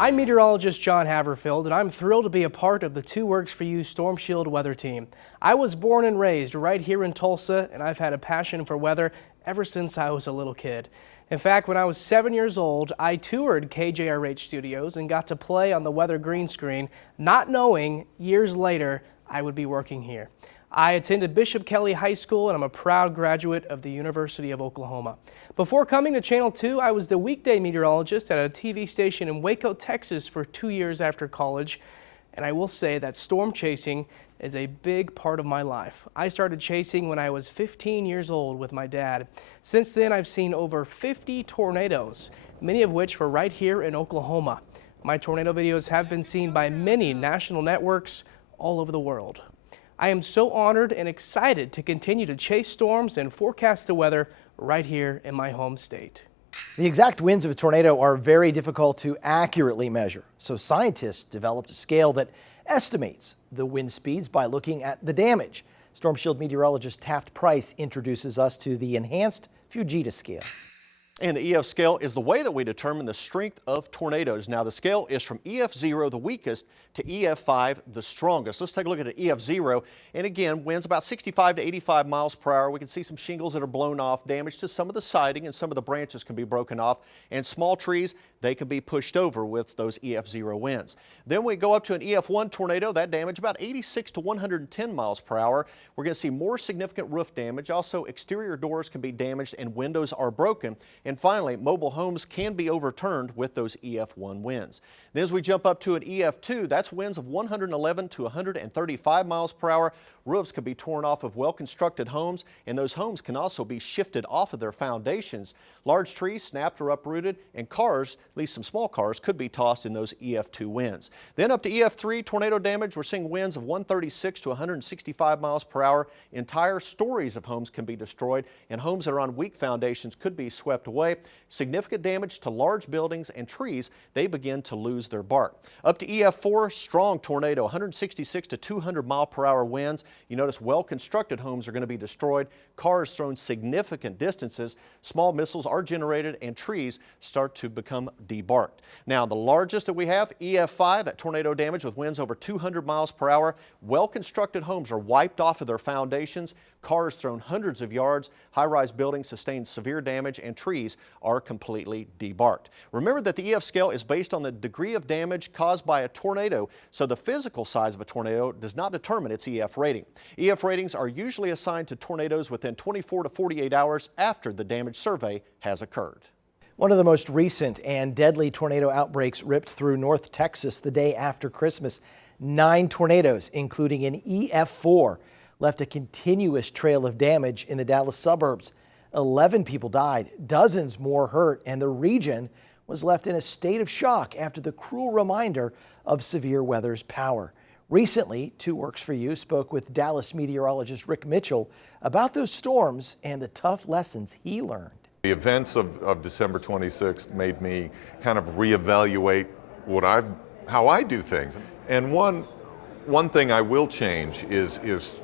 I'm meteorologist John Haverfield, and I'm thrilled to be a part of the Two Works for You Stormshield weather team. I was born and raised right here in Tulsa, and I've had a passion for weather ever since I was a little kid. In fact, when I was 7 years old, I toured KJRH studios and got to play on the weather green screen, not knowing years later I would be working here. I attended Bishop Kelly High School, and I'm a proud graduate of the University of Oklahoma. Before coming to Channel 2, I was the weekday meteorologist at a TV station in Waco, Texas for 2 years after college. And I will say that storm chasing is a big part of my life. I started chasing when I was 15 years old with my dad. Since then, I've seen over 50 tornadoes, many of which were right here in Oklahoma. My tornado videos have been seen by many national networks all over the world. I am so honored and excited to continue to chase storms and forecast the weather right here in my home state. The exact winds of a tornado are very difficult to accurately measure, so scientists developed a scale that estimates the wind speeds by looking at the damage. Stormshield meteorologist Taft Price introduces us to the enhanced Fujita scale. And the EF scale is the way that we determine the strength of tornadoes. Now, the scale is from EF0, the weakest, to EF5, the strongest. Let's take a look at an EF0. And again, winds about 65 to 85 miles per hour. We can see some shingles that are blown off, damage to some of the siding, and some of the branches can be broken off. And small trees, they can be pushed over with those EF0 winds. Then we go up to an EF1 tornado. That damage about 86 to 110 miles per hour. We're going to see more significant roof damage. Also, exterior doors can be damaged and windows are broken. And finally, mobile homes can be overturned with those EF1 winds. Then as we jump up to an EF2, that's winds of 111 to 135 miles per hour. Roofs can be torn off of well-constructed homes, and those homes can also be shifted off of their foundations. Large trees snapped or uprooted, and cars, at least some small cars, could be tossed in those EF2 winds. Then up to EF3, tornado damage, we're seeing winds of 136 to 165 miles per hour. Entire stories of homes can be destroyed, and homes that are on weak foundations could be swept away. Significant damage to large buildings and trees, they begin to lose their bark. Up to EF4, strong tornado, 166 to 200 mile per hour winds. You notice well-constructed homes are going to be destroyed, cars thrown significant distances, small missiles are generated, and trees start to become debarked. Now, the largest that we have, EF5, that tornado damage with winds over 200 miles per hour. Well-constructed homes are wiped off of their foundations, cars thrown hundreds of yards, high-rise buildings sustain severe damage, and trees are completely debarked. Remember that the EF scale is based on the degree of damage caused by a tornado, so the physical size of a tornado does not determine its EF rating. EF ratings are usually assigned to tornadoes within 24 to 48 hours after the damage survey has occurred. One of the most recent and deadly tornado outbreaks ripped through North Texas the day after Christmas. 9 tornadoes, including an EF4, left a continuous trail of damage in the Dallas suburbs. 11 people died, dozens more hurt, and the region was left in a state of shock after the cruel reminder of severe weather's power. Recently, Two Works for You spoke with Dallas meteorologist Rick Mitchell about those storms and the tough lessons he learned. The events of December 26th made me kind of reevaluate how I do things. And one thing I will change is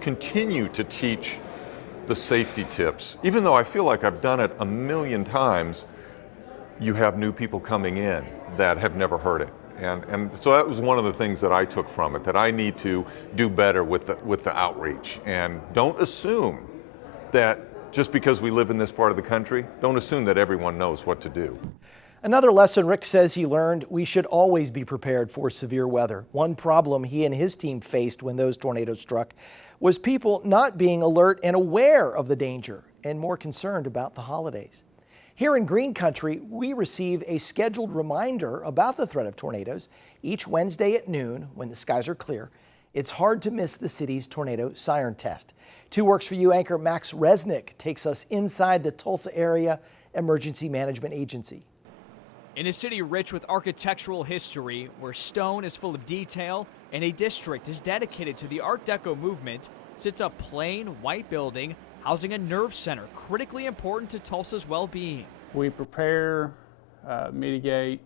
continue to teach the safety tips. Even though I feel like I've done it a million times, you have new people coming in that have never heard it. And so that was one of the things that I took from it, that I need to do better with the outreach. And don't assume that just because we live in this part of the country, don't assume that everyone knows what to do. Another lesson Rick says he learned: we should always be prepared for severe weather. One problem he and his team faced when those tornadoes struck was people not being alert and aware of the danger and more concerned about the holidays. Here in Green Country, we receive a scheduled reminder about the threat of tornadoes each Wednesday at noon when the skies are clear. It's hard to miss the city's tornado siren test. Two Works for You anchor Max Resnick takes us inside the Tulsa Area Emergency Management Agency. In a city rich with architectural history, where stone is full of detail and a district is dedicated to the Art Deco movement, sits a plain white building housing a nerve center critically important to Tulsa's well-being. We prepare, mitigate,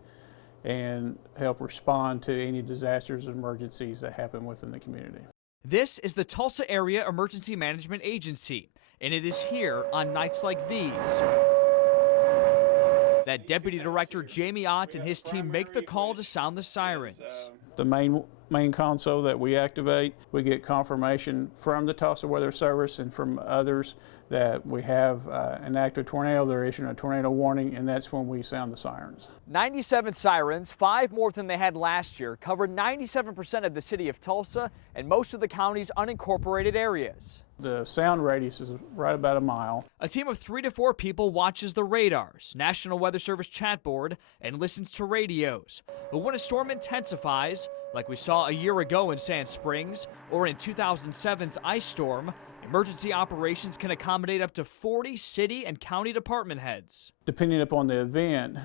and help respond to any disasters and emergencies that happen within the community. This is the Tulsa Area Emergency Management Agency, and it is here on nights like these That Deputy Director Jamie Ott and his team make the call to sound the sirens. The main console that we activate, we get confirmation from the Tulsa Weather Service and from others that we have an active tornado. They're issuing a tornado warning, and that's when we sound the sirens. 97 sirens, 5 more than they had last year, covered 97% of the city of Tulsa and most of the county's unincorporated areas. The sound radius is right about a mile. A team of 3 to 4 people watches the radars, National Weather Service chat board, and listens to radios. But when a storm intensifies, like we saw a year ago in Sand Springs or in 2007's ice storm, emergency operations can accommodate up to 40 city and county department heads. Depending upon the event,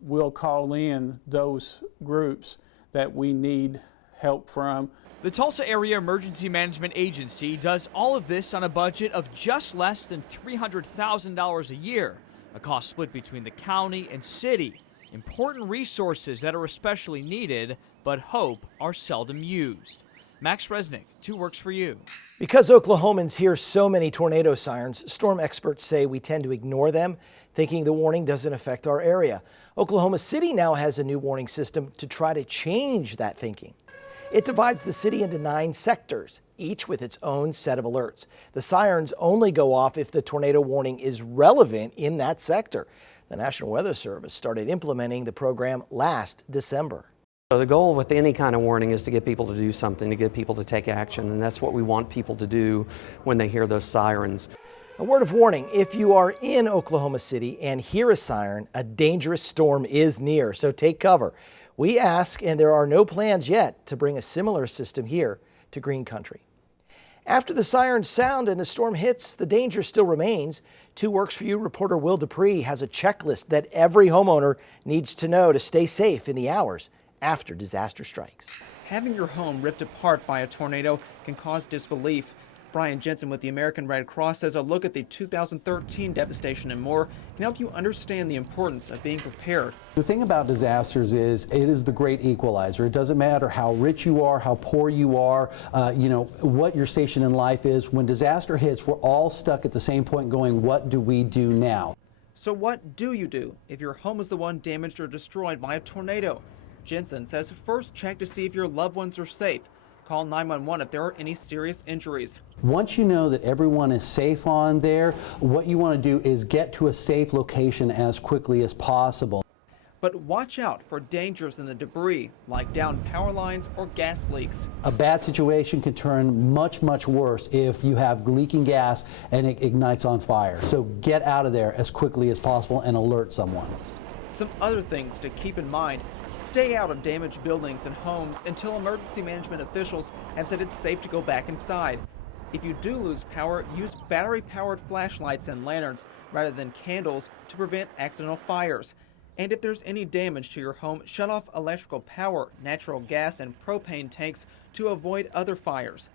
we'll call in those groups that we need help from. The Tulsa Area Emergency Management Agency does all of this on a budget of just less than $300,000 a year, a cost split between the county and city. Important resources that are especially needed, but hope are seldom used. Max Resnick, 2 Works for You. Because Oklahomans hear so many tornado sirens, storm experts say we tend to ignore them, thinking the warning doesn't affect our area. Oklahoma City now has a new warning system to try to change that thinking. It divides the city into 9 sectors, each with its own set of alerts. The sirens only go off if the tornado warning is relevant in that sector. The National Weather Service started implementing the program last December. So the goal with any kind of warning is to get people to do something, to get people to take action, and that's what we want people to do when they hear those sirens. A word of warning, if you are in Oklahoma City and hear a siren, a dangerous storm is near, so take cover. We ask, and there are no plans yet, to bring a similar system here to Green Country. After the sirens sound and the storm hits, the danger still remains. 2 Works for You reporter Will Dupree has a checklist that every homeowner needs to know to stay safe in the hours after disaster strikes. Having your home ripped apart by a tornado can cause disbelief. Brian Jensen with the American Red Cross says a look at the 2013 devastation and more can help you understand the importance of being prepared. The thing about disasters is it is the great equalizer. It doesn't matter how rich you are, how poor you are, what your station in life is. When disaster hits, we're all stuck at the same point going, what do we do now? So what do you do if your home is the one damaged or destroyed by a tornado? Jensen says first check to see if your loved ones are safe. Call 911 if there are any serious injuries. Once you know that everyone is safe on there, what you want to do is get to a safe location as quickly as possible. But watch out for dangers in the debris, like downed power lines or gas leaks. A bad situation can turn much, much worse if you have leaking gas and it ignites on fire. So get out of there as quickly as possible and alert someone. Some other things to keep in mind. Stay out of damaged buildings and homes until emergency management officials have said it's safe to go back inside. If you do lose power, use battery-powered flashlights and lanterns rather than candles to prevent accidental fires. And if there's any damage to your home, shut off electrical power, natural gas, and propane tanks to avoid other fires.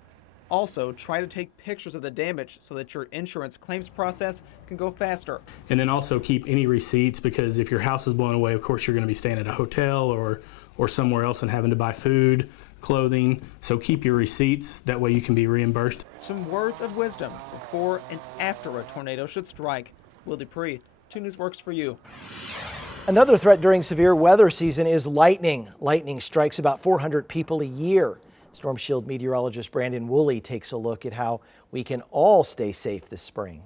Also, try to take pictures of the damage so that your insurance claims process can go faster. And then also keep any receipts, because if your house is blown away, of course you're going to be staying at a hotel or somewhere else and having to buy food, clothing. So keep your receipts, that way you can be reimbursed. Some words of wisdom before and after a tornado should strike. Will Dupree, 2 News Works for You. Another threat during severe weather season is lightning. Lightning strikes about 400 people a year. Stormshield meteorologist Brandon Woolley takes a look at how we can all stay safe this spring.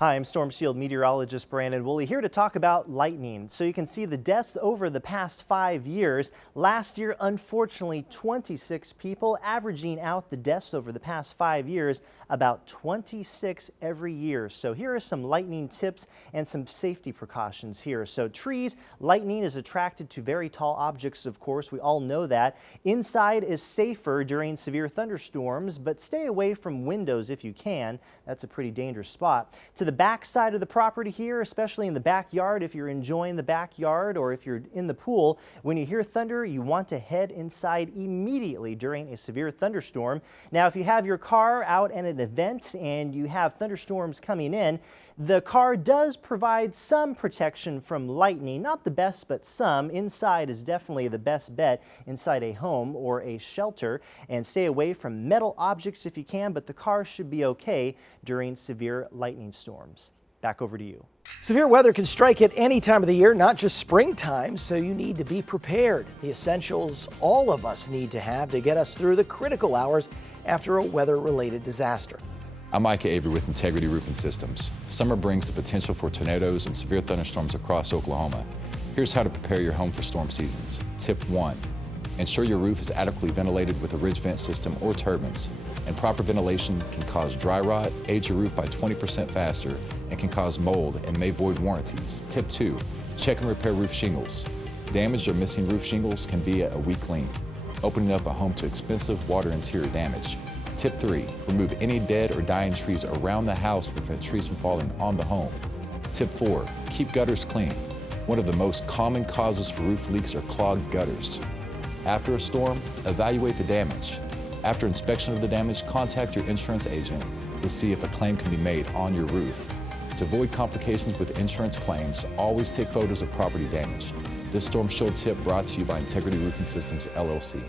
Hi, I'm Stormshield meteorologist Brandon Woolley here to talk about lightning. So you can see the deaths over the past 5 years. Last year, unfortunately, 26 people, averaging out the deaths over the past 5 years, about 26 every year. So here are some lightning tips and some safety precautions here. So trees, lightning is attracted to very tall objects, of course. We all know that. Inside is safer during severe thunderstorms, but stay away from windows if you can. That's a pretty dangerous spot. To the back side of the property here, especially in the backyard, if you're enjoying the backyard or if you're in the pool, when you hear thunder, you want to head inside immediately during a severe thunderstorm. Now, if you have your car out at an event and you have thunderstorms coming in, the car does provide some protection from lightning, not the best, but some. Inside is definitely the best bet inside a home or a shelter, and stay away from metal objects if you can, but the car should be okay during severe lightning storms. Back over to you. Severe weather can strike at any time of the year, not just springtime, so you need to be prepared. The essentials all of us need to have to get us through the critical hours after a weather-related disaster. I'm Micah Avery with Integrity Roofing Systems. Summer brings the potential for tornadoes and severe thunderstorms across Oklahoma. Here's how to prepare your home for storm seasons. Tip 1. Ensure your roof is adequately ventilated with a ridge vent system or turbines. Improper ventilation can cause dry rot, age your roof by 20% faster, and can cause mold and may void warranties. Tip 2. Check and repair roof shingles. Damaged or missing roof shingles can be a weak link, opening up a home to expensive water interior damage. Tip 3. Remove any dead or dying trees around the house to prevent trees from falling on the home. Tip 4. Keep gutters clean. One of the most common causes for roof leaks are clogged gutters. After a storm, evaluate the damage. After inspection of the damage, contact your insurance agent to see if a claim can be made on your roof. To avoid complications with insurance claims, always take photos of property damage. This Storm Shield tip brought to you by Integrity Roofing Systems, LLC.